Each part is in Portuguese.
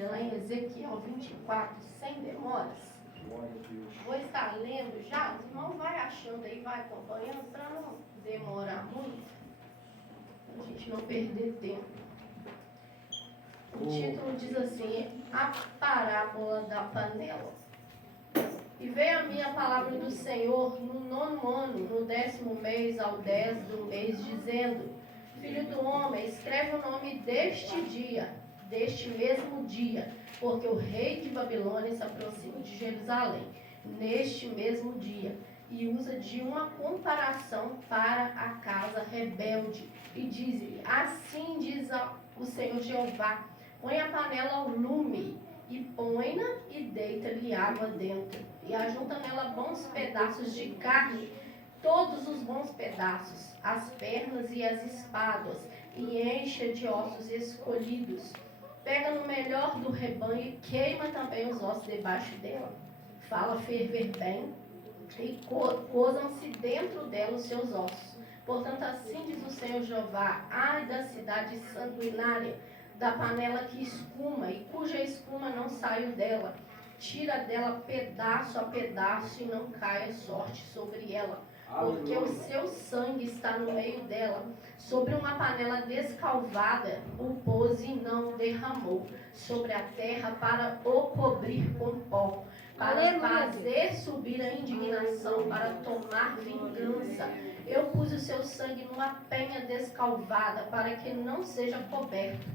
Bíblia, lá em Ezequiel 24, sem demoras. Vou estar lendo já, os irmãos vai achando aí, vai acompanhando, para não demorar muito, para a gente não perder tempo. O título diz assim, a parábola da panela. E veio a minha palavra do Senhor no 9º ano, no 10º mês, ao 10 do mês, dizendo, Filho do homem, escreve o nome deste dia, deste mesmo dia, porque o rei de Babilônia se aproxima de Jerusalém, neste mesmo dia, e usa de uma comparação para a casa rebelde, e diz-lhe, assim diz o Senhor Jeová, põe a panela ao lume, e põe-na e deita-lhe água dentro, e ajunta nela bons pedaços de carne, todos os bons pedaços, as pernas e as espáduas, e encha de ossos escolhidos. Pega no melhor do rebanho e queima também os ossos debaixo dela. Fala ferver bem, e cozam-se dentro dela os seus ossos. Portanto, assim diz o Senhor Jeová, ai da cidade sanguinária, da panela que escuma, e cuja escuma não saiu dela. Tira dela pedaço a pedaço, e não caia sorte sobre ela. Porque o seu sangue está no meio dela. Sobre uma panela descalvada o pôs e não derramou. Sobre a terra para o cobrir com pó. Para fazer subir a indignação, para tomar vingança. Eu pus o seu sangue numa penha descalvada, para que não seja coberto.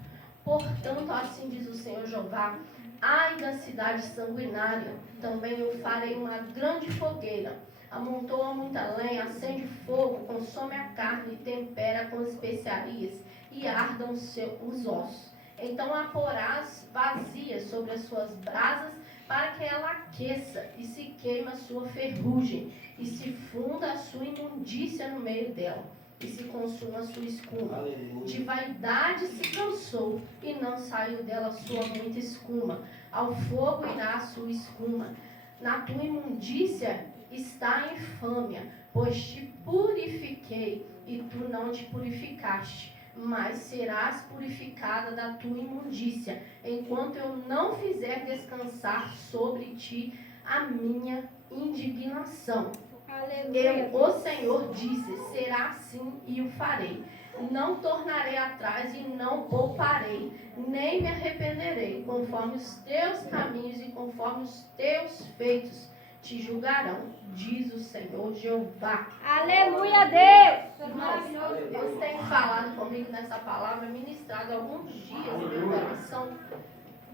Portanto, assim diz o Senhor Jeová, ai da cidade sanguinária, também eu farei uma grande fogueira, amontoa muita lenha, acende fogo, consome a carne, tempera com especiarias, e ardam os ossos. Então a porás vazia sobre as suas brasas, para que ela aqueça, e se queima a sua ferrugem, e se funda a sua imundícia no meio dela, e se consuma a sua escuma. Aleluia. De vaidade se cansou, e não saiu dela sua muita escuma. Ao fogo irá a sua escuma. Na tua imundícia está a infâmia, pois te purifiquei, e tu não te purificaste. Mas serás purificada da tua imundícia, enquanto eu não fizer descansar sobre ti a minha indignação. Aleluia. O Senhor disse, será assim e o farei. Não tornarei atrás e não pouparei, nem me arrependerei, conforme os teus caminhos e conforme os teus feitos te julgarão, diz o Senhor Jeová. Aleluia, Deus! Irmãos, Deus tem falado comigo nessa palavra, ministrado alguns dias no meu coração.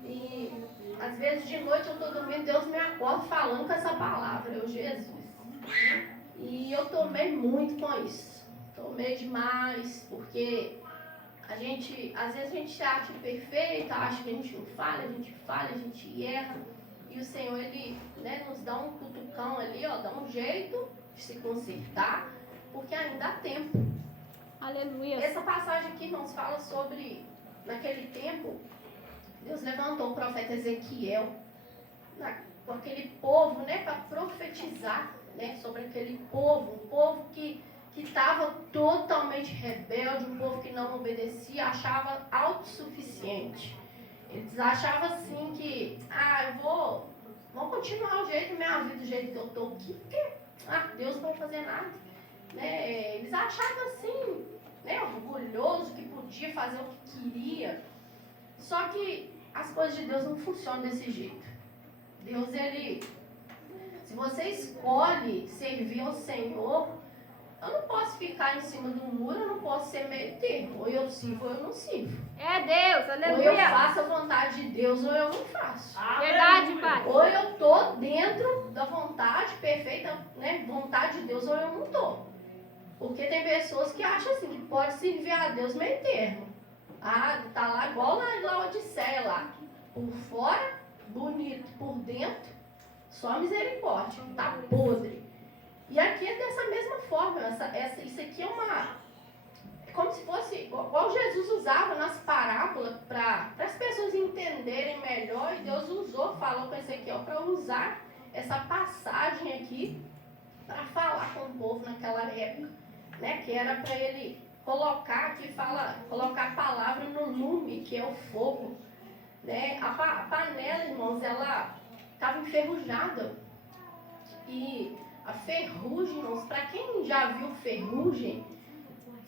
E às vezes de noite eu estou dormindo, Deus me acorda falando com essa palavra, eu, Jesus. E eu tomei muito com isso. Tomei demais, porque às vezes a gente se acha perfeito, acha que a gente não falha, a gente erra. E o Senhor, Ele nos dá um cutucão ali, ó, dá um jeito de se consertar, porque ainda há tempo. Aleluia. Essa passagem aqui, irmãos, fala sobre, naquele tempo, Deus levantou o profeta Ezequiel com aquele povo, para profetizar, sobre aquele povo, um povo que estava totalmente rebelde, um povo que não obedecia, achava autossuficiente. Eles achavam assim que, vou continuar minha vida do jeito que eu estou aqui, porque Deus não vai fazer nada. Eles achavam assim, orgulhoso, que podia fazer o que queria. Só que as coisas de Deus não funcionam desse jeito. Deus, se você escolhe servir ao Senhor, eu não posso ficar em cima do muro, eu não posso ser meio termo. Ou eu sirvo ou eu não sirvo. É Deus, aleluia. Ou eu faço a vontade de Deus ou eu não faço. Verdade, Pai. Ou eu estou dentro da vontade perfeita, vontade de Deus, ou eu não estou. Porque tem pessoas que acham assim, que pode servir a Deus meio termo. Tá lá igual na Odisseia lá. Por fora, bonito. Por dentro, só misericórdia. Tá podre. E aqui é dessa mesma forma. Isso aqui é como se fosse igual Jesus usava nas parábolas para as pessoas entenderem melhor. E Deus falou com Ezequiel para usar essa passagem aqui para falar com o povo naquela época, que era para ele colocar a palavra no lume, que é o fogo. Né? A panela, irmãos, ela estava enferrujada. E a ferrugem, irmãos, para quem já viu ferrugem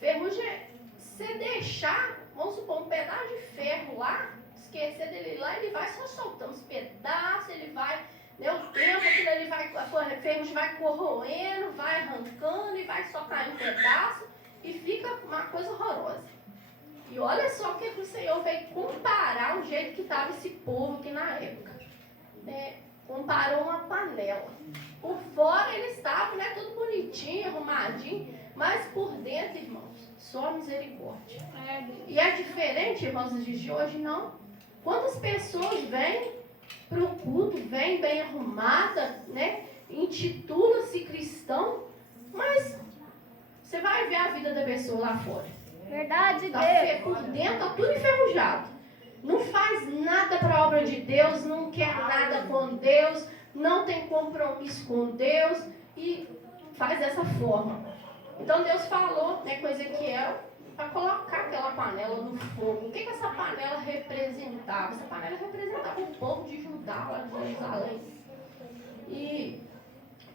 é você deixar, vamos supor, um pedaço de ferro lá, esquecer dele lá, ele vai só soltando os pedaços, ele vai, né, o tempo, aquilo ali vai, a ferrugem vai corroendo, vai arrancando e vai só caindo um pedaço e fica uma coisa horrorosa. E olha só o que o Senhor veio comparar o jeito que estava esse povo aqui na época. Né? Comparou uma panela. Por fora eles estavam, né, tudo bonitinho, arrumadinho, mas por dentro, irmãos, só misericórdia. E é diferente, irmãos, dos dias de hoje, não. Quantas pessoas vêm para o culto, vêm bem arrumada, né, intitula-se cristão, mas você vai ver a vida da pessoa lá fora. Verdade, Tá Deus. por dentro está tudo enferrujado. Não faz nada para a obra de Deus, não quer nada com Deus, não tem compromisso com Deus e faz dessa forma. Então Deus falou, né, com Ezequiel para colocar aquela panela no fogo. O que essa panela representava? Essa panela representava o povo de Judá, lá de Jerusalém. E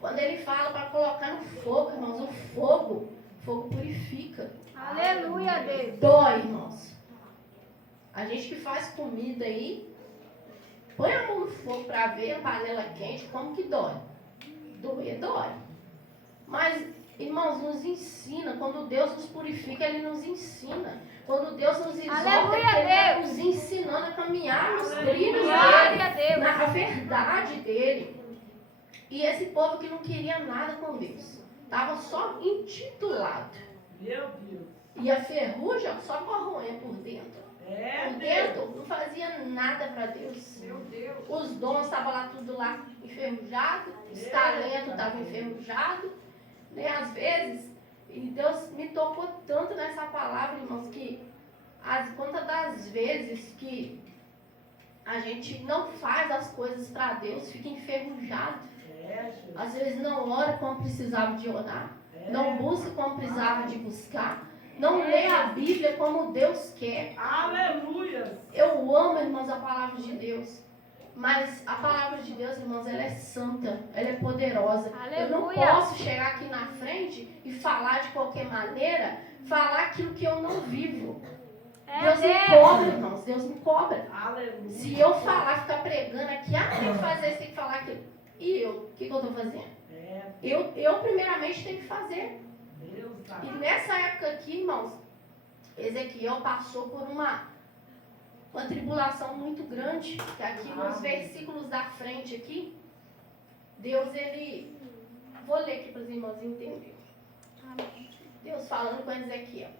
quando ele fala para colocar no fogo, irmãos, o fogo purifica. Aleluia, Deus. Dói, irmãos. A gente que faz comida aí, põe a mão no fogo para ver a panela quente, como que dói. Dói. Mas, irmãos, nos ensina. Quando Deus nos purifica, Ele nos ensina. Quando Deus nos exorta, Ele está nos ensinando a caminhar nos trilhos dele, na verdade dele. E esse povo que não queria nada com Deus, estava só intitulado. Meu Deus. E a ferrugem só corroendo por dentro. Por dentro não fazia nada para Deus. Meu Deus. Os dons estavam lá tudo lá enferrujado, os talentos estavam enferrujados, né? Às vezes, e Deus me tocou tanto nessa palavra, irmãos, que quantas das vezes que a gente não faz as coisas para Deus, fica enferrujado. Às vezes não ora como precisava de orar, não busca como precisava de buscar. Não lê a Bíblia como Deus quer. Aleluia! Eu amo, irmãos, a palavra de Deus. Mas a palavra de Deus, irmãos, ela é santa, ela é poderosa. Aleluia. Eu não posso chegar aqui na frente e falar de qualquer maneira, falar aquilo que eu não vivo. Deus me cobra, irmãos, Deus me cobra. Aleluia. Se eu falar, ficar pregando aqui, tem que fazer isso, tem que falar aquilo. E eu? O que eu estou fazendo? Eu primeiramente tenho que fazer. E nessa época aqui, irmãos, Ezequiel passou por uma tribulação muito grande, que aqui nos versículos da frente aqui, Deus, vou ler aqui para os irmãos entenderem. Deus falando com Ezequiel.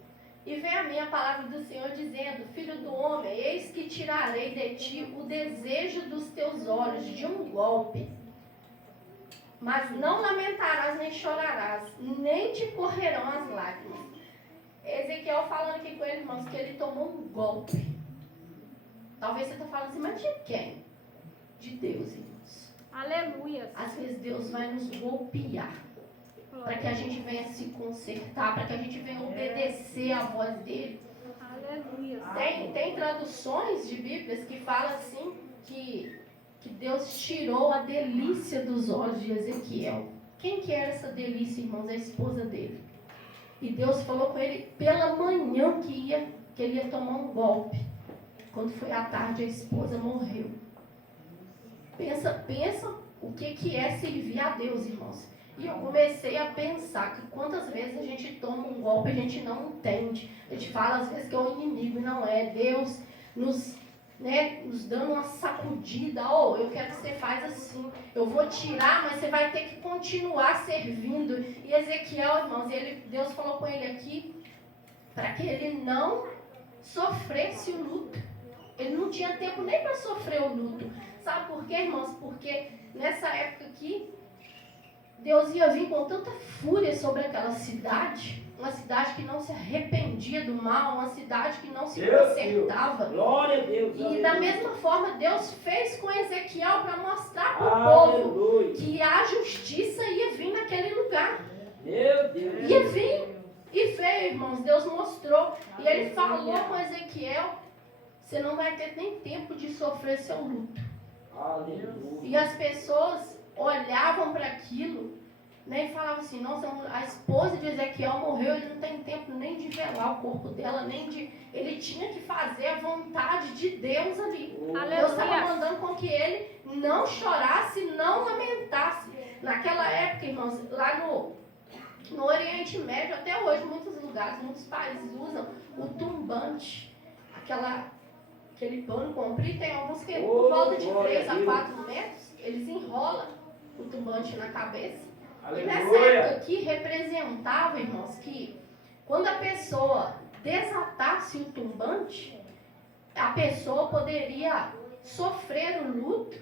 E vem a minha palavra do Senhor dizendo: Filho do homem, eis que tirarei de ti o desejo dos teus olhos de um golpe. Mas não lamentarás nem chorarás, nem te correrão as lágrimas. Ezequiel falando aqui com ele, irmãos, que ele tomou um golpe. Talvez você está falando assim, mas de quem? De Deus, irmãos. Aleluia. Às vezes Deus vai nos golpear para que a gente venha se consertar, para que a gente venha obedecer à voz dele. Aleluia. Tem traduções de Bíblias que falam assim que Deus tirou a delícia dos olhos de Ezequiel. Quem que era essa delícia, irmãos? A esposa dele. E Deus falou com ele pela manhã que ele ia tomar um golpe. Quando foi à tarde, a esposa morreu. Pensa o que é servir a Deus, irmãos. E eu comecei a pensar que quantas vezes a gente toma um golpe e a gente não entende. A gente fala às vezes que é o inimigo e não é. Deus nos dando uma sacudida. Eu quero que você faça assim. Eu vou tirar, mas você vai ter que continuar servindo. E Ezequiel, irmãos, Deus falou com ele aqui para que ele não sofresse o luto. Ele não tinha tempo nem para sofrer o luto. Sabe por quê, irmãos? Porque nessa época aqui, Deus ia vir com tanta fúria sobre aquela cidade, uma cidade que não se arrependia do mal, uma cidade que não se consertava. Glória a Deus. E da mesma forma, Deus fez com Ezequiel para mostrar para o povo que a justiça ia vir naquele lugar. Meu Deus. Ia vir. E veio, irmãos, Deus mostrou. E ele falou com Ezequiel. você não vai ter nem tempo de sofrer seu luto. Aleluia. E as pessoas olhavam para aquilo, né, e falavam assim, nossa, a esposa de Ezequiel morreu, ele não tem tempo nem de velar o corpo dela, nem de... Ele tinha que fazer a vontade de Deus ali. Deus estava mandando com que ele não chorasse, não lamentasse. Naquela época, irmãos, lá no Oriente Médio, até hoje, muitos lugares, muitos países usam o turbante, aquele pano comprido, tem alguns que por volta de 3 a 4 metros, eles enrolam o turbante na cabeça. E nessa época aqui representava, irmãos, que quando a pessoa desatasse o turbante, a pessoa poderia sofrer o luto,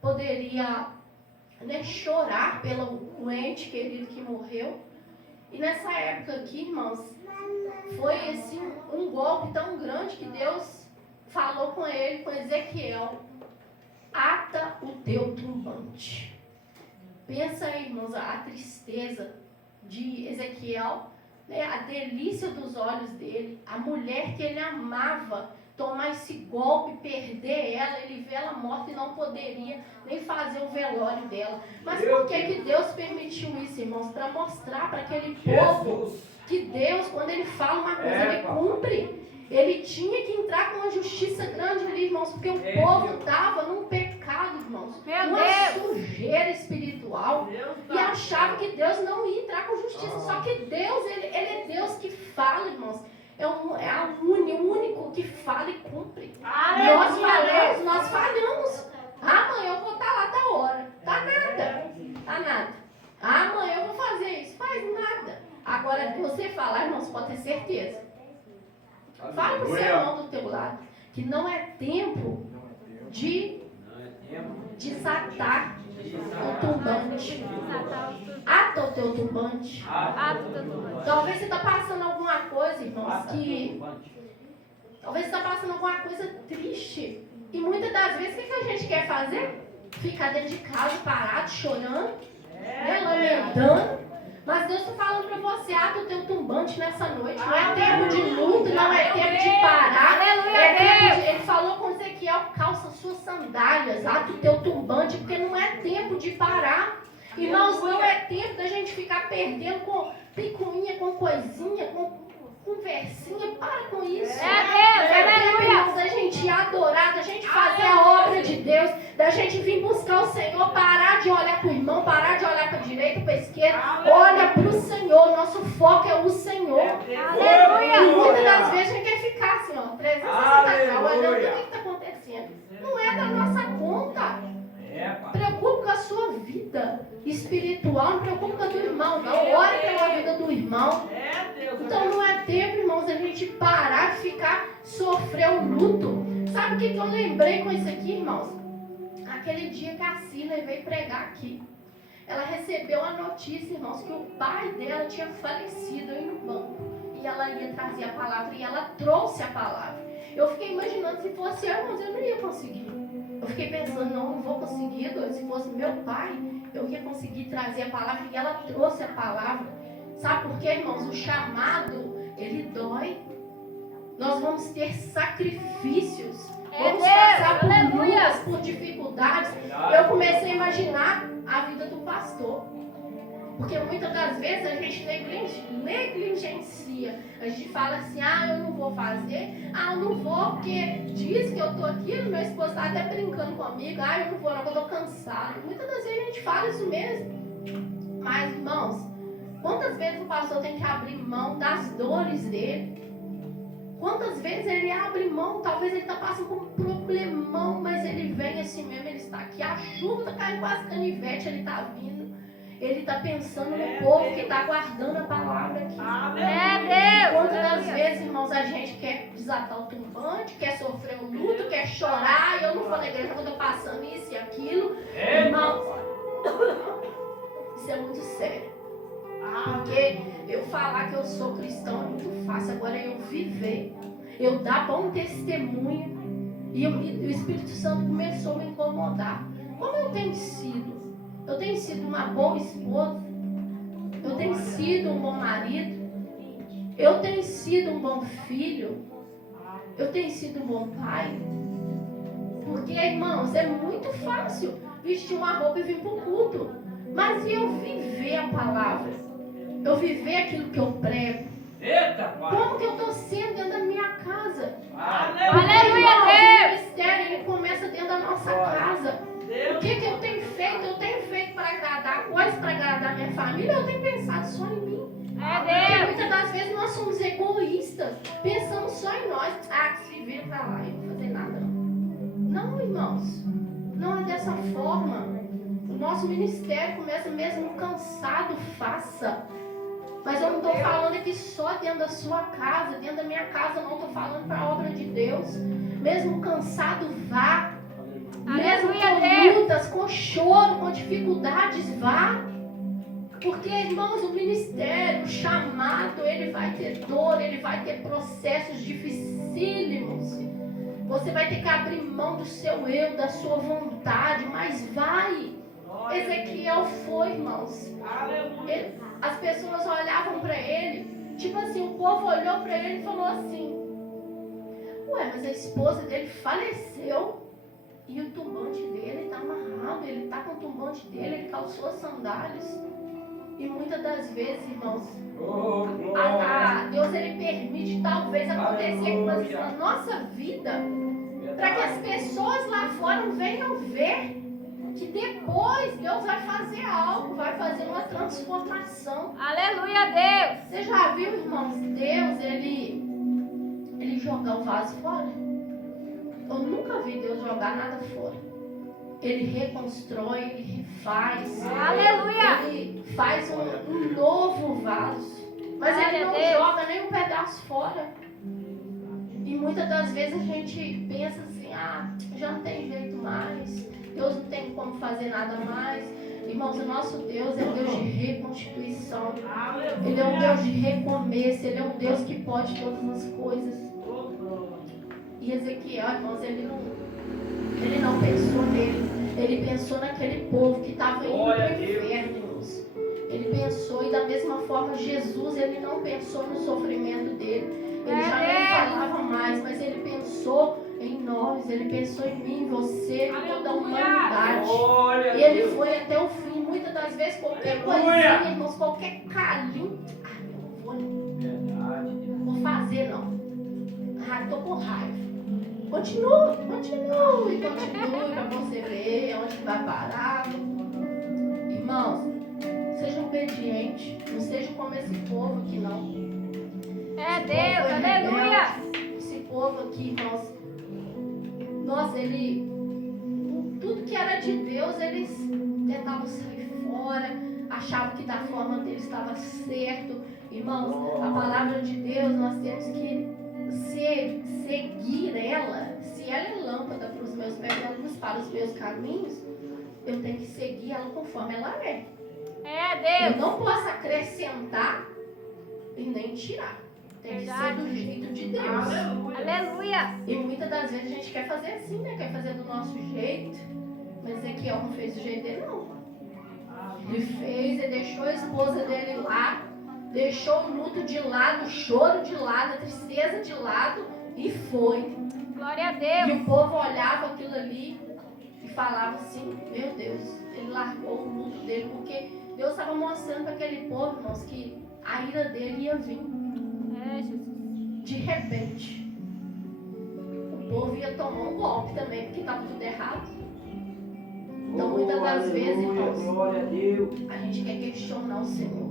poderia, né, chorar pelo ente querido que morreu. E nessa época aqui, irmãos, foi assim, um golpe tão grande que Deus falou com ele, com Ezequiel: ata o teu turbante. Pensa aí, irmãos, a tristeza de Ezequiel, né, a delícia dos olhos dele, a mulher que ele amava, tomar esse golpe, perder ela, ele vê ela morta e não poderia nem fazer o velório dela. Mas por que Deus permitiu isso, irmãos? Para mostrar para aquele povo que Deus, quando ele fala uma coisa, ele cumpre. Ele tinha que entrar com uma justiça grande ali, irmãos, porque o povo estava num pecado, irmãos, uma sujeira espiritual, e achava que Deus não ia entrar com justiça. Só que Deus, ele é Deus que fala, irmãos. É o único que fala e cumpre. Nós falhamos. Amanhã eu vou estar lá, tá hora. Tá nada. Amanhã eu vou fazer isso. Faz nada. Agora, você falar, irmãos, pode ter certeza. Fala para o seu irmão do teu lado que não é tempo de desatar o turbante. Ata o teu turbante. Talvez você está passando alguma coisa, irmãos, talvez você está passando alguma coisa triste. E muitas das vezes, o que a gente quer fazer? Ficar dentro de casa, parado, chorando, né, lamentando. Mas Deus está falando para você: ata o teu turbante nessa noite. Não é tempo de luto, não é tempo de parar. Ele falou com Ezequiel: calça suas sandálias, ata o teu turbante, porque não é tempo de parar. Irmãos, não é tempo da gente ficar perdendo com picuinha, com coisinha, com conversinha. Para com isso. É tempo, irmãos, da gente adorar, da gente fazer a obra de Deus, da gente vir buscar o Senhor, parar de olhar para o irmão, parar de olhar para a direita, para a esquerda. Olha para o Senhor, nosso foco é o Senhor. Aleluia. E muitas das vezes a gente quer ficar assim, ó, 360 graus, olhando o que está acontecendo. Não é da nossa conta. Preocupe com a sua vida espiritual, não preocupe com a do irmão, não. Ore pela vida do irmão. Então não é tempo, irmãos, a gente parar de ficar, sofrer o luto. Sabe o que eu lembrei com isso aqui, irmãos? Aquele dia que a Cila veio pregar aqui, ela recebeu a notícia, irmãos, que o pai dela tinha falecido aí no banco. E ela ia trazer a palavra, e ela trouxe a palavra. Eu fiquei imaginando, se fosse eu, irmãos, eu não ia conseguir. Eu fiquei pensando, não vou conseguir. Se fosse meu pai, eu ia conseguir trazer a palavra, e ela trouxe a palavra. Sabe por quê, irmãos? O chamado, ele dói. Nós vamos ter sacrifícios. Vamos passar por lutas, por dificuldades. Eu comecei a imaginar a vida do pastor. Porque muitas das vezes a gente negligencia. A gente fala assim: eu não vou fazer. Eu não vou porque diz que eu estou aqui. Meu esposo está até brincando comigo. Eu não vou não, porque eu estou cansado. Muitas das vezes a gente fala isso mesmo. Mas, irmãos, quantas vezes o pastor tem que abrir mão das dores dele? Quantas vezes ele abre mão? Talvez ele está passando por um problemão, mas ele vem assim mesmo, ele está aqui. A chuva está caindo com as canivetes, ele está vindo. Ele está pensando no povo que está guardando a palavra aqui. Quantas das vezes, irmãos, a gente quer desatar o turbante, quer sofrer o luto, quer chorar. Eu não vou na igreja quando eu estou passando isso e aquilo. Irmãos, isso é muito sério. Porque eu falar que eu sou cristão é muito fácil. Agora eu viver, eu dar bom testemunho. E o Espírito Santo começou a me incomodar. Como eu tenho sido? Eu tenho sido uma boa esposa. Eu tenho sido um bom marido. Eu tenho sido um bom filho. Eu tenho sido um bom pai? Porque, irmãos, é muito fácil vestir uma roupa e vir para o culto. Mas e eu viver a palavra? Eu viver aquilo que eu prego? Eita, pai. Como que eu estou sendo dentro da minha casa? Aleluia, Irmãos, Deus. o ministério ele começa dentro da nossa casa. O Deus. que eu tenho feito? Eu tenho feito para agradar coisas, para agradar minha família. Eu tenho pensado só em mim. Porque muitas das vezes nós somos egoístas. Pensamos só em nós. Ah, se vira para lá, eu não vou fazer nada. Não, irmãos. Não é dessa forma. O nosso ministério começa mesmo cansado, faça. Mas eu não estou falando aqui só dentro da sua casa, dentro da minha casa, não estou falando para a obra de Deus. Mesmo cansado, vá. Mesmo com lutas, com choro, com dificuldades, vá. Porque, irmãos, o ministério, o chamado, ele vai ter dor, ele vai ter processos dificílimos. Você vai ter que abrir mão do seu eu, da sua vontade, mas vai. Ezequiel foi, irmãos. As pessoas olhavam para ele, tipo assim, o povo olhou para ele e falou assim: ué, mas a esposa dele faleceu e o turbante dele está amarrado, ele está com o turbante dele, ele calçou as sandálias. E muitas das vezes, irmãos, Deus ele permite talvez acontecer coisas na nossa vida para que as pessoas lá fora venham ver que depois Deus vai fazer algo, vai fazer uma transformação. Aleluia, Deus. Você já viu, irmãos, Deus, ele jogar o vaso fora? Eu nunca vi Deus jogar nada fora. Ele reconstrói, ele refaz. Aleluia. Ele faz um novo vaso. Mas ele não joga nem um pedaço fora. E muitas das vezes a gente pensa assim, já não tem jeito mais. Deus não tem como fazer nada mais. Irmãos, o nosso Deus é um Deus de reconstituição. Ele é um Deus de recomeço. Ele é um Deus que pode todas as coisas. E Ezequiel, irmãos, ele não pensou nele. Ele pensou naquele povo que estava indo para o inferno, irmãos. Ele pensou, e da mesma forma Jesus, ele não pensou no sofrimento dele. Ele já nem falava mais, mas ele pensou em nós, ele pensou em mim, em você, em toda a humanidade. E ele foi até o fim. Muitas das vezes, qualquer coisinha, irmãos, qualquer carinho. Não vou fazer, não. Estou com raiva. Continue para você ver onde vai parar. Irmãos, seja obediente. Não seja como esse povo aqui, não. É Deus, aleluia. Esse povo aqui, irmãos, nossa, tudo que era de Deus, eles tentavam sair fora, achavam que da forma deles estava certo. Irmãos, a palavra de Deus, nós temos que seguir ela. Se ela é lâmpada para os meus pés, luz para os meus caminhos, eu tenho que seguir ela conforme ela é. É Deus. Eu não posso acrescentar e nem tirar. Tem que ser do jeito de Deus. Aleluia. E muitas das vezes a gente quer fazer assim, né? Quer fazer do nosso jeito. Mas Ezequiel não fez do jeito dele, não. Ele fez, ele deixou a esposa dele lá, deixou o luto de lado, o choro de lado, a tristeza de lado e foi. Glória a E Deus. o povo olhava aquilo ali e falava assim: meu Deus, ele largou o luto dele, porque Deus estava mostrando para aquele povo, irmãos, que a ira dele ia vir. É, Jesus. De repente, o povo ia tomar um golpe também, porque estava tudo errado. Então, muitas das vezes, irmãos, a gente quer questionar o Senhor.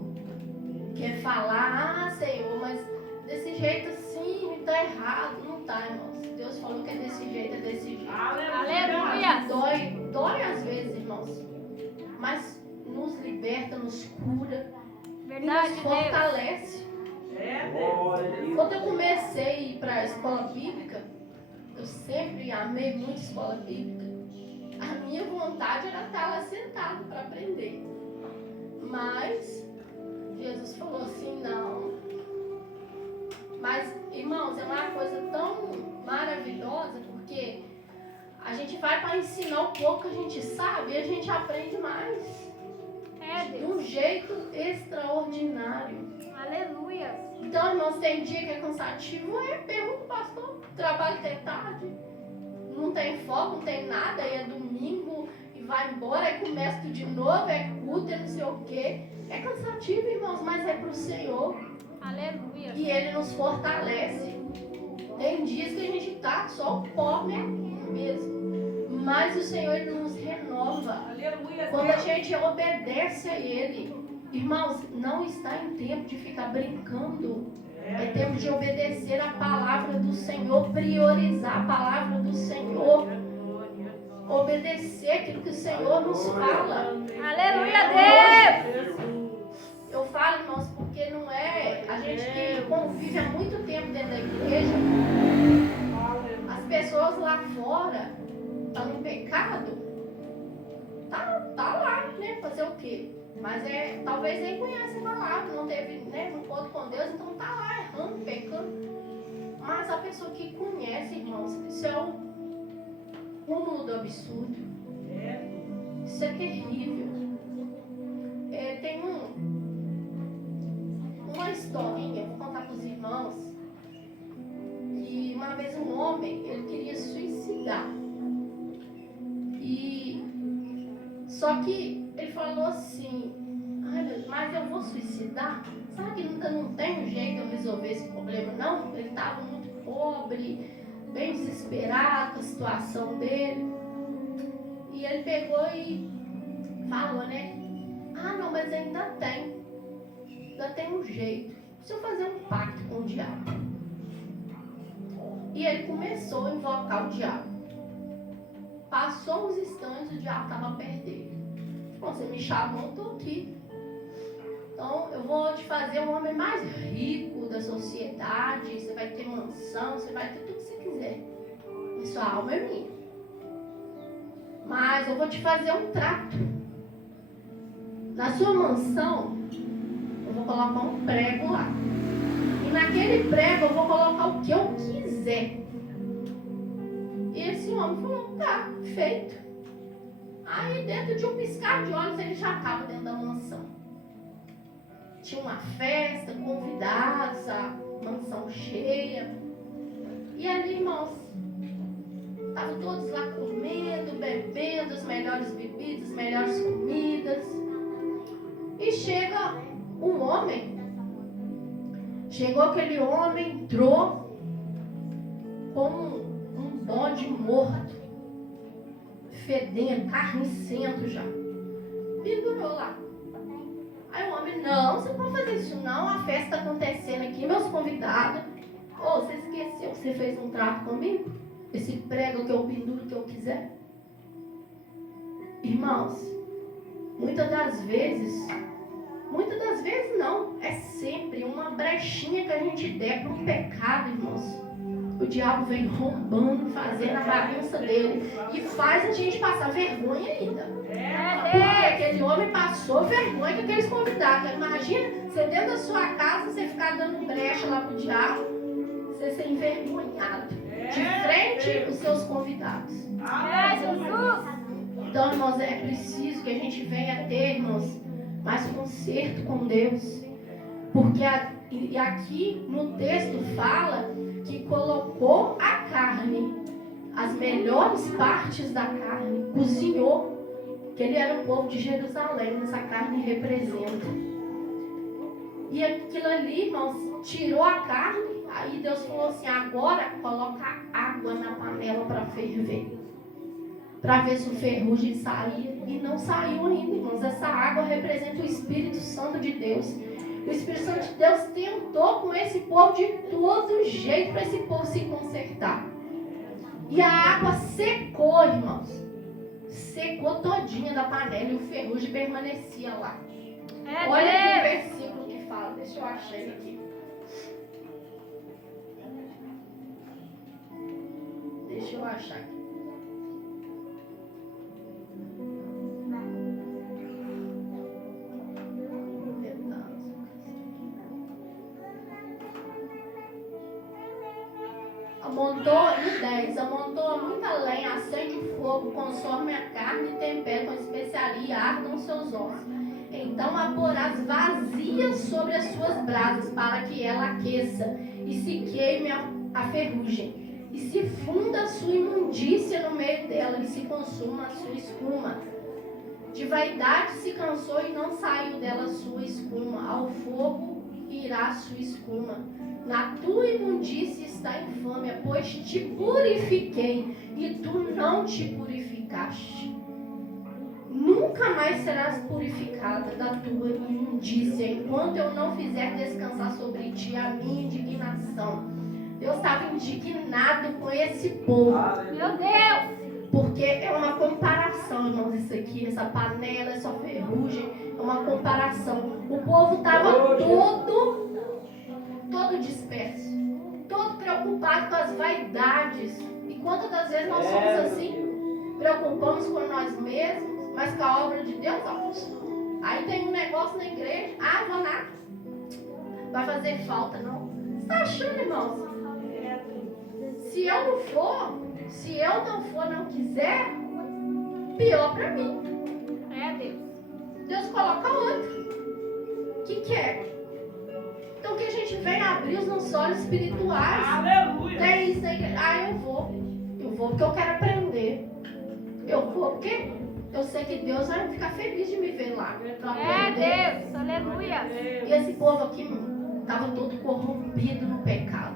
Quer falar, Senhor, mas desse jeito assim, está errado. Não está, irmãos. Deus falou que é desse jeito, é desse jeito. Aleluia. Dói às vezes, irmãos. Mas nos liberta, nos cura. Verdade, e nos Deus. fortalece. Quando eu comecei a ir para a escola bíblica, eu sempre amei muito a escola bíblica. A minha vontade era estar lá sentado para aprender. Mas Jesus falou assim, não. Mas, irmãos, é uma coisa tão maravilhosa, porque a gente vai para ensinar o pouco que a gente sabe e a gente aprende mais. É De Deus. um jeito extraordinário. Aleluia. Então, irmãos, tem dia que é cansativo, pergunta o pastor, trabalho até tarde, não tem foco, não tem nada, aí é domingo e vai embora, aí começa tudo de novo, é culto, é não sei o quê. É cansativo, irmãos, mas é pro Senhor. Aleluia. E Ele nos fortalece. Tem dias que a gente tá só o pó mesmo. Mas o Senhor Ele nos renova. Aleluia. Quando a gente obedece a Ele. Irmãos, não está em tempo de ficar brincando. É tempo de obedecer a palavra do Senhor. Priorizar a palavra do Senhor. Obedecer aquilo que o Senhor nos fala. Aleluia, Deus. Eu falo, irmãos, porque não é a gente que convive há muito tempo dentro da igreja. As pessoas lá fora estão no pecado. Tá lá, né? Fazer o quê? Mas talvez nem conhece a palavra, não teve, né? Não pôde com Deus, então tá lá errando, pecando. Mas a pessoa que conhece, irmãos, isso é o cúmulo do absurdo. Isso é terrível. Tem uma historinha, eu vou contar para os irmãos, que uma vez um homem, ele queria suicidar. Só que ele falou assim, mas eu vou suicidar? Será que não tem um jeito de eu resolver esse problema? Não, ele estava muito pobre, bem desesperado com a situação dele. E ele pegou e falou, né? Não, mas ainda tem um jeito. Se eu fazer um pacto com o diabo. E ele começou a invocar o diabo. Passou uns instantes, o diabo estava perto dele. Bom, você me chamou, eu estou aqui. Então, eu vou te fazer um homem mais rico da sociedade. Você vai ter mansão, você vai ter tudo que você quiser. E sua alma é minha. Mas eu vou te fazer um trato. Na sua mansão, eu vou colocar um prego lá. E naquele prego eu vou colocar o que eu quiser. E esse homem falou, tá, feito. Aí dentro de um piscar de olhos ele já estava dentro da mansão. Tinha uma festa, convidados, a mansão cheia. E ali, irmãos, estavam todos lá comendo, bebendo as melhores bebidas, as melhores comidas. E chega um homem. Chegou aquele homem, entrou com um bode morto, fedendo, carnicento já. Pendurou lá. Aí o homem, não, você não pode fazer isso não, a festa está acontecendo aqui, meus convidados. Você esqueceu que você fez um trato comigo? Esse prego que eu penduro que eu quiser? Irmãos, muitas das vezes não, é sempre uma brechinha que a gente der para um pecado, irmãos. O diabo vem roubando, fazendo a bagunça dele e faz a gente passar vergonha ainda. Porque aquele homem passou vergonha com aqueles convidados. Imagina, você dentro da sua casa, você ficar dando brecha lá pro diabo, você ser envergonhado de frente aos seus convidados. Jesus. Então, irmãos, é preciso que a gente venha ter, irmãos, mais conserto com Deus. Porque aqui no texto fala que colocou a carne, as melhores partes da carne, cozinhou, que ele era o povo de Jerusalém, essa carne representa. E aquilo ali, irmãos, tirou a carne, aí Deus falou assim, agora coloca água na panela para ferver. Para ver se o ferrugem saía. E não saiu ainda, irmãos. Essa água representa o Espírito Santo de Deus. O Espírito Santo de Deus tentou com esse povo de todo jeito para esse povo se consertar. E a água secou, irmãos. Secou todinha da panela e o ferrugem permanecia lá. Olha aqui o versículo que fala. Deixa eu achar ele aqui. Deixa eu achar aqui. Amontoa muita lenha, acende o fogo, consome a carne e tempera com especiaria, ardam seus ossos. Então a porás vazia sobre as suas brasas, para que ela aqueça e se queime a ferrugem. E se funda a sua imundícia no meio dela, e se consuma a sua espuma. De vaidade se cansou e não saiu dela sua espuma. Ao fogo irá sua espuma. Na tua imundícia está infâmia, pois te purifiquei e tu não te purificaste. Nunca mais serás purificada da tua imundícia, enquanto eu não fizer descansar sobre ti a minha indignação. Deus estava indignado com esse povo. Meu Deus. Porque é uma comparação, irmãos, isso aqui, essa panela, essa ferrugem, é uma comparação. O povo estava todo disperso, todo preocupado com as vaidades. E quantas das vezes nós somos assim? Preocupamos com nós mesmos, mas com a obra de Deus, ó. Aí tem um negócio na igreja, vou nada. Vai fazer falta, não? Você está achando, irmãos? Se eu não for, não quiser, pior para mim. Deus. Deus coloca outro que quer. Então que a gente venha abrir os nossos olhos espirituais. Aleluia. Tem isso aí. Eu vou porque eu quero aprender. Eu vou porque eu sei que Deus vai ficar feliz de me ver lá. Deus. Aleluia. E esse povo aqui estava todo corrompido no pecado.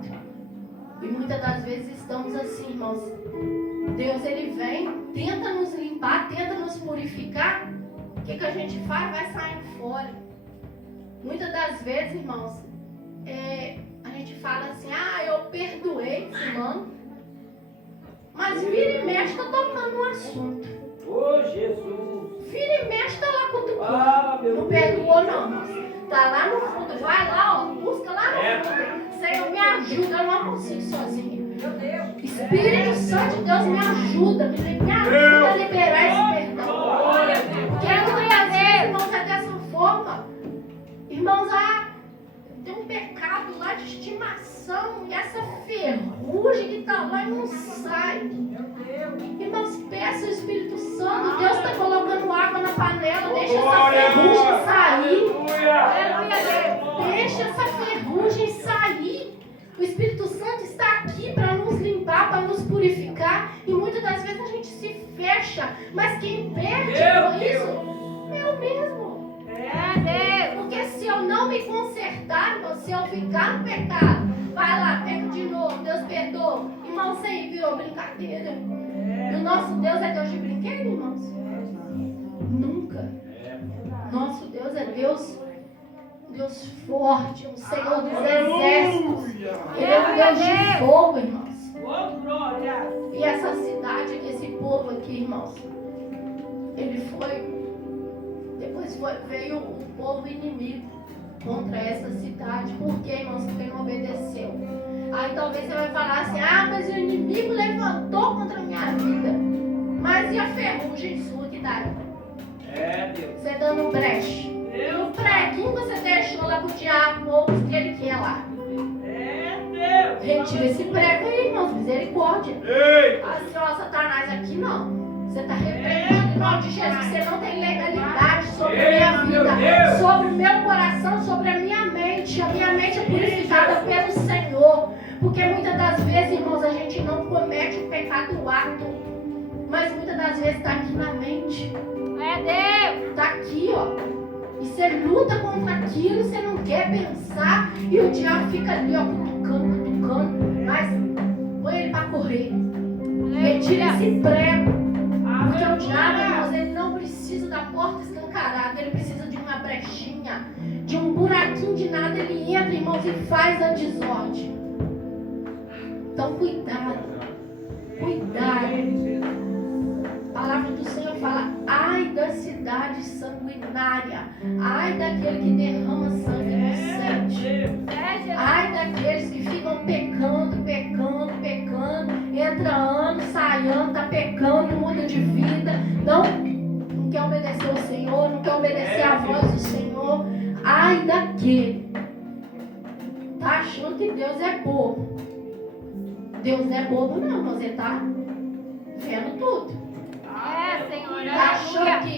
E muitas das vezes estamos assim, irmãos. Deus, ele vem, tenta nos limpar, tenta nos purificar. O que a gente faz? Vai saindo fora. Muitas das vezes, irmãos, a gente fala assim, eu perdoei fulano. Mas vira e mexe, está tocando no assunto. Jesus. Vira e mexe, está lá cutucando. Não perdoou não, irmãos. Está lá no fundo, vai lá, busca lá no fundo. Senhor, me ajuda, eu não consigo sozinho. Meu Deus. Espírito Santo de Deus, me ajuda a liberar esse perdão. Porque muitas vezes, irmãos, é dessa forma. Irmãos, tem um pecado lá de estimação e essa ferrugem que está lá e não sai. Irmãos, peça o Espírito Santo. Deus está colocando água na panela. Deixa essa ferrugem sair. Deixa essa ferrugem sair. O Espírito Santo está aqui para nos limpar, para nos purificar. E muitas das vezes a gente se fecha. Mas quem perde com isso é eu mesmo. Porque se eu não me consertar, se eu ficar no pecado, vai lá, peca de novo, Deus perdoa. Irmão, isso aí virou brincadeira. E o nosso Deus é Deus de brinquedo, irmãos? Nunca. Nosso Deus é Deus forte, o Senhor dos exércitos. Ele é um Deus de fogo, irmãos. E essa cidade aqui, esse povo aqui, irmãos, ele foi. Depois veio o povo inimigo contra essa cidade. Por quê, irmãos? Porque não obedeceu. Aí talvez você vai falar assim, mas o inimigo levantou contra a minha vida. Mas e a ferrugem sua que daí? Deus. Você dando brecha. O preguinho você deixou lá pro diabo, ou o que ele quer lá. Deus. Retira esse prego aí, irmãos, misericórdia. Assim, Satanás, aqui não. Você está repreendido em nome de Jesus. Você não tem legalidade sobre a minha vida, sobre o meu coração, sobre a minha mente. A minha mente é purificada pelo Senhor. Porque muitas das vezes, irmãos, a gente não comete o pecado ato. Mas muitas das vezes está aqui na mente. Deus. Está aqui, ó. E você luta contra aquilo, você não quer pensar. E o diabo fica ali, ó, cutucando. Mas põe ele para correr. Retira esse prego. Porque o diabo, irmãos, ele não precisa da porta escancarada. Ele precisa de uma brechinha, de um buraquinho de nada. Ele entra, irmãos, e faz a desordem. Então, cuidado. A palavra do Senhor fala, ai da cidade sanguinária, ai daquele que derrama sangue inocente, ai daqueles que ficam pecando, entra ano, sai ano, tá pecando, muda de vida, não quer obedecer ao Senhor, não quer obedecer à voz do Senhor. Ai daquele, tá achando que Deus é bobo. Deus não é bobo não, você tá vendo tudo. Senhor, Tá achando que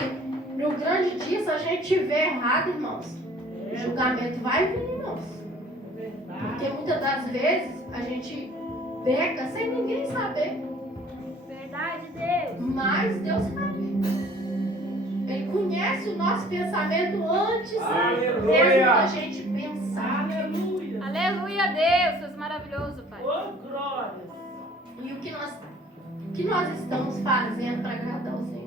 No grande dia, se a gente tiver errado, irmãos, o julgamento vai vir, irmãos. Porque muitas das vezes a gente peca sem ninguém saber. Verdade, Deus. Mas Deus sabe. Ele conhece o nosso pensamento antes mesmo da gente pensar. Aleluia. Aleluia, Deus. Deus maravilhoso, Pai. Oh, glória. E o que nós estamos fazendo para agradar o Senhor?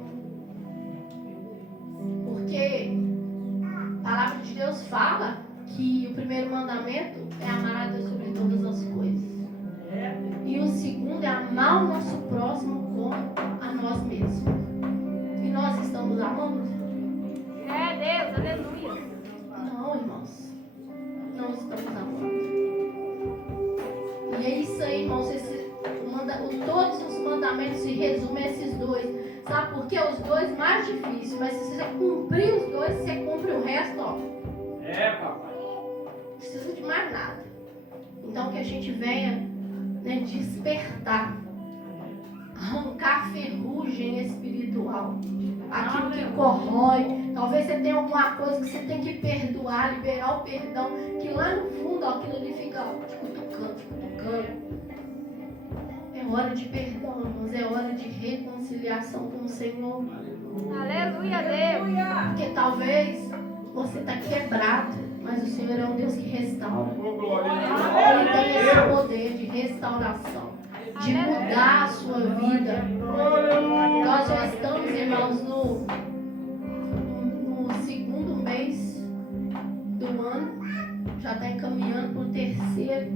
Porque a palavra de Deus fala que o primeiro mandamento é amar a Deus sobre todas as coisas. E o segundo é amar o nosso próximo como a nós mesmos. E nós estamos amando? É, Deus. Aleluia. Não, irmãos. Não estamos amando. E é isso aí, irmãos. Todos os mandamentos se resumem a esses dois. Sabe por quê? Os dois mais difíceis. Mas se você cumprir os dois, você cumpre o resto, ó. Papai. Não precisa de mais nada. Então que a gente venha, né, despertar. Arrancar a ferrugem espiritual. Aquilo que corrói. Talvez você tenha alguma coisa que você tem que perdoar, liberar o perdão. Que lá no fundo, ó, aquilo ali fica cutucando. É hora de perdão, irmãos. É hora de reconciliação com o Senhor. Aleluia, Deus. Porque talvez você está quebrado, mas o Senhor é um Deus que restaura. Ele tem esse poder de restauração, de mudar a sua vida. Nós já estamos, irmãos, no segundo mês do ano, já está encaminhando para o terceiro.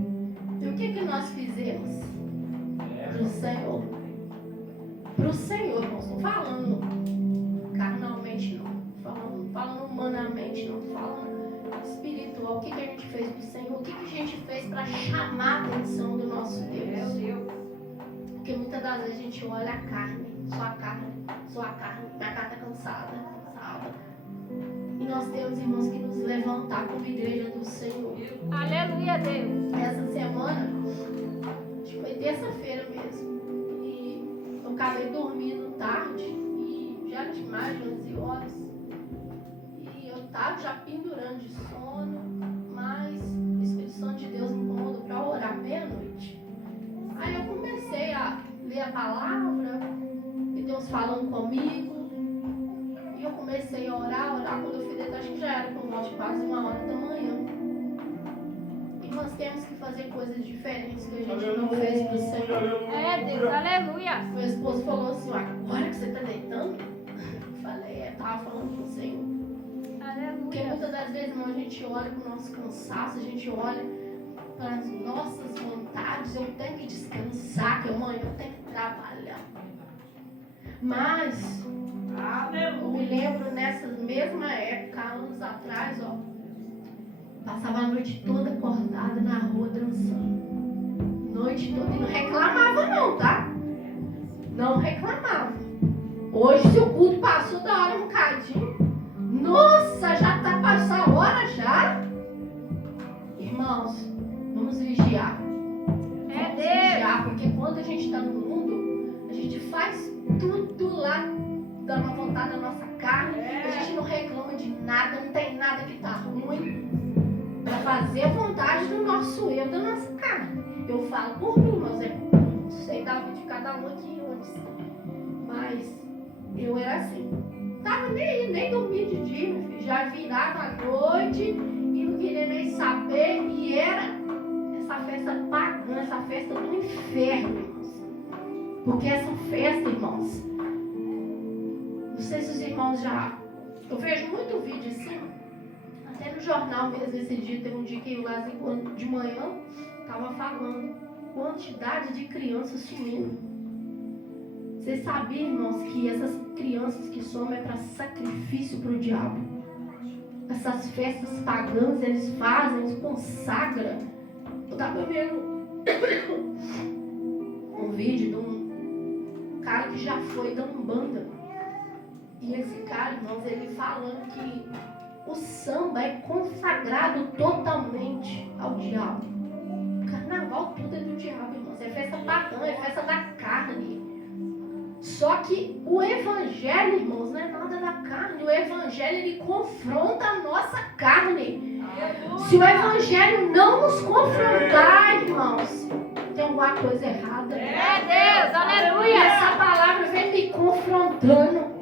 E o que nós fizemos para o Senhor? Para o Senhor, irmãos, estou falando carnalmente, não, falando humanamente, não, falando espiritual. O que a gente fez para o Senhor? O que a gente fez para chamar a atenção do nosso Deus? Porque muitas das vezes a gente olha a carne, sua carne, minha carne está cansada. E nós temos, irmãos, que nos levantar como igreja do Senhor. Aleluia, Deus. Essa semana, acho que foi terça-feira mesmo, e eu acabei dormindo tarde, e já de mais de 11 horas, e eu estava já pendurando de sono, mas o Espírito Santo de Deus me incomodou para orar meia-noite. Aí eu comecei a ler a palavra, e Deus falando comigo, e eu comecei a orar, quando eu fui deitar, acho que já era por volta de quase 1h da manhã. E nós temos que fazer coisas diferentes que a gente não fez pro Senhor. É, Deus. Aleluia. Meu esposo falou assim, agora que você está deitando? Eu falei, estava falando com o Senhor. Porque Aleluia. muitas das vezes, irmão, a gente olha para o nosso cansaço, a gente olha para as nossas vontades, eu tenho que descansar, que amanhã eu tenho que trabalhar. Mas eu me lembro nessa mesma época, anos atrás, ó, passava a noite toda acordada na rua dançando. Noite toda. E não reclamava não, tá? Não reclamava. Hoje, se o culto passou da hora um bocadinho, nossa, já tá passando a hora já? Irmãos, vamos vigiar. É, Vamos Deus. vigiar, porque quando a gente está no mundo, a gente faz tudo lá da vontade da nossa carne. A gente não reclama de nada, não tem nada que tá ruim. Para fazer a vontade do nosso eu, da nossa carne. Eu falo por mim, mas não sei da vida de cada um aqui antes. Mas eu era assim. Tava nem dormia de dia, meu filho. Já virava à noite e não queria nem saber. E era essa festa pagã, essa festa do inferno, irmãos. Porque essa festa, irmãos, não sei se os irmãos já... Eu vejo muito vídeo assim, até no jornal mesmo, esse dia, teve um dia que eu lá de manhã estava falando quantidade de crianças sumindo. Vocês sabiam, irmãos, que essas crianças que somem é para sacrifício para o diabo? Essas festas pagãs eles fazem, eles consagram. Eu estava vendo um vídeo de um cara que já foi da Umbanda. E esse cara, irmãos, ele falando que o samba é consagrado totalmente ao diabo. O carnaval tudo é do diabo, irmãos. É festa pagã, é festa da carne. Só que o evangelho, irmãos, não é nada da carne. O evangelho, ele confronta a nossa carne. Se o evangelho não nos confrontar, irmãos, tem alguma coisa errada. É Deus, aleluia. Essa palavra vem me confrontando.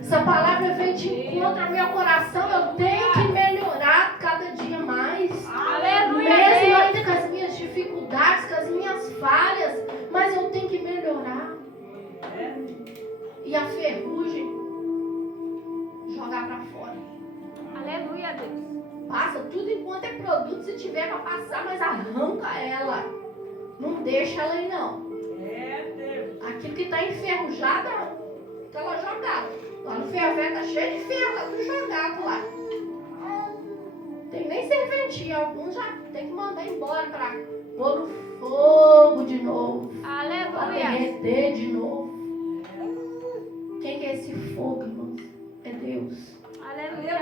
Essa palavra vem de encontro ao meu coração. Eu tenho que melhorar cada dia mais. Aleluia, Mesmo Deus. ainda com as minhas dificuldades, com as minhas falhas, mas eu tenho que melhorar. E a ferrugem, jogar para fora. Aleluia, Deus. Passa tudo enquanto é produto, se tiver para passar, mas arranca ela. Não deixa ela aí não. Aquilo que está enferrujado, fica lá jogado. Lá no ferro tá cheio de ferro, tá tudo jogado lá. Tem nem serventia, alguns já tem que mandar embora para pôr no fogo de novo. Para Aleluia. derreter de novo. Quem que é esse fogo, irmãos? É Deus. Aleluia,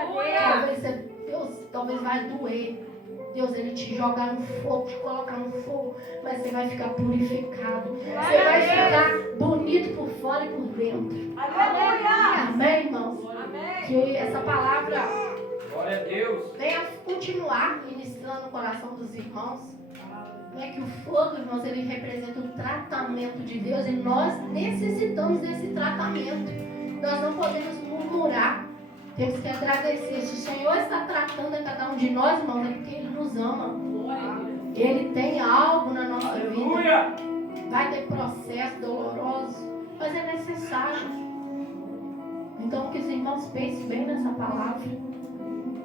Talvez vai doer. Deus, ele te jogar no fogo, te colocar no fogo, mas você vai ficar purificado. Você vai ficar bonito por fora e por dentro. Amém, irmãos? Que essa palavra Glória a Deus. venha continuar ministrando no coração dos irmãos. Não é que o fogo, irmãos, ele representa o tratamento de Deus e nós necessitamos desse tratamento. Nós não podemos murmurar. Temos que agradecer. Se o Senhor está tratando a cada um de nós, irmãos, é porque Ele nos ama. Ele tem algo na nossa vida. Aleluia. Vai ter processo doloroso, mas é necessário. Então, que os irmãos pensem bem nessa palavra.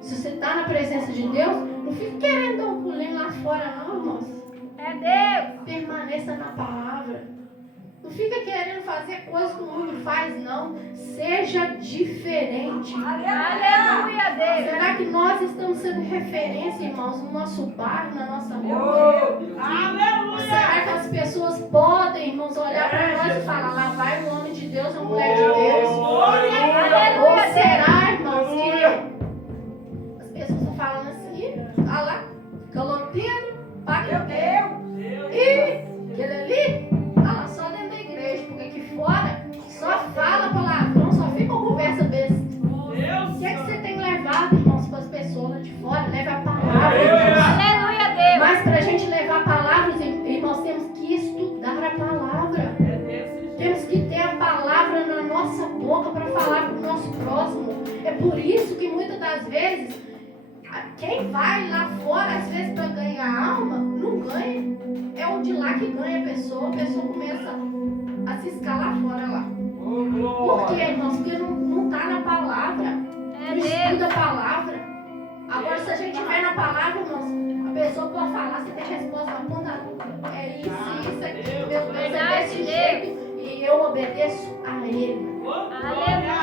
Se você está na presença de Deus, não fique querendo dar um pulinho lá fora, não, irmãos. É Deus. Permaneça na palavra. Não fica querendo fazer coisas que o mundo faz, não. Seja diferente. Aleluia, Deus. Será que nós estamos sendo referência, irmãos, no nosso bairro, na nossa rua? Será que as pessoas podem, irmãos, olhar para nós e falar, lá vai um homem de Deus, uma mulher de Deus? Ou será, irmãos, que as pessoas estão falando assim, olha lá, caloteiro, pagodeiro, e aquele ali, olha lá, só dentro da igreja, porque aqui fora só fala palavrão, só fica com conversa besta. O que é que você tem levado, irmãos, para as pessoas lá de fora? Leve a palavra, irmãos. Aleluia, Deus. Mas para a gente levar palavras, irmãos, temos que estudar a palavra. Temos que ter a palavra na nossa boca para falar para o nosso próximo. É por isso que muitas das vezes, quem vai lá fora, às vezes para ganhar alma, não ganha. É o de lá que ganha a pessoa começa a ciscar lá fora lá. Por quê, irmãos? Porque não está na palavra. Não estuda a palavra. Agora, se a gente tiver na palavra, irmãos, a pessoa pode falar, você tem resposta na ponta. É isso aqui. Meu Deus é desse jeito. E eu obedeço a Ele. Aleluia,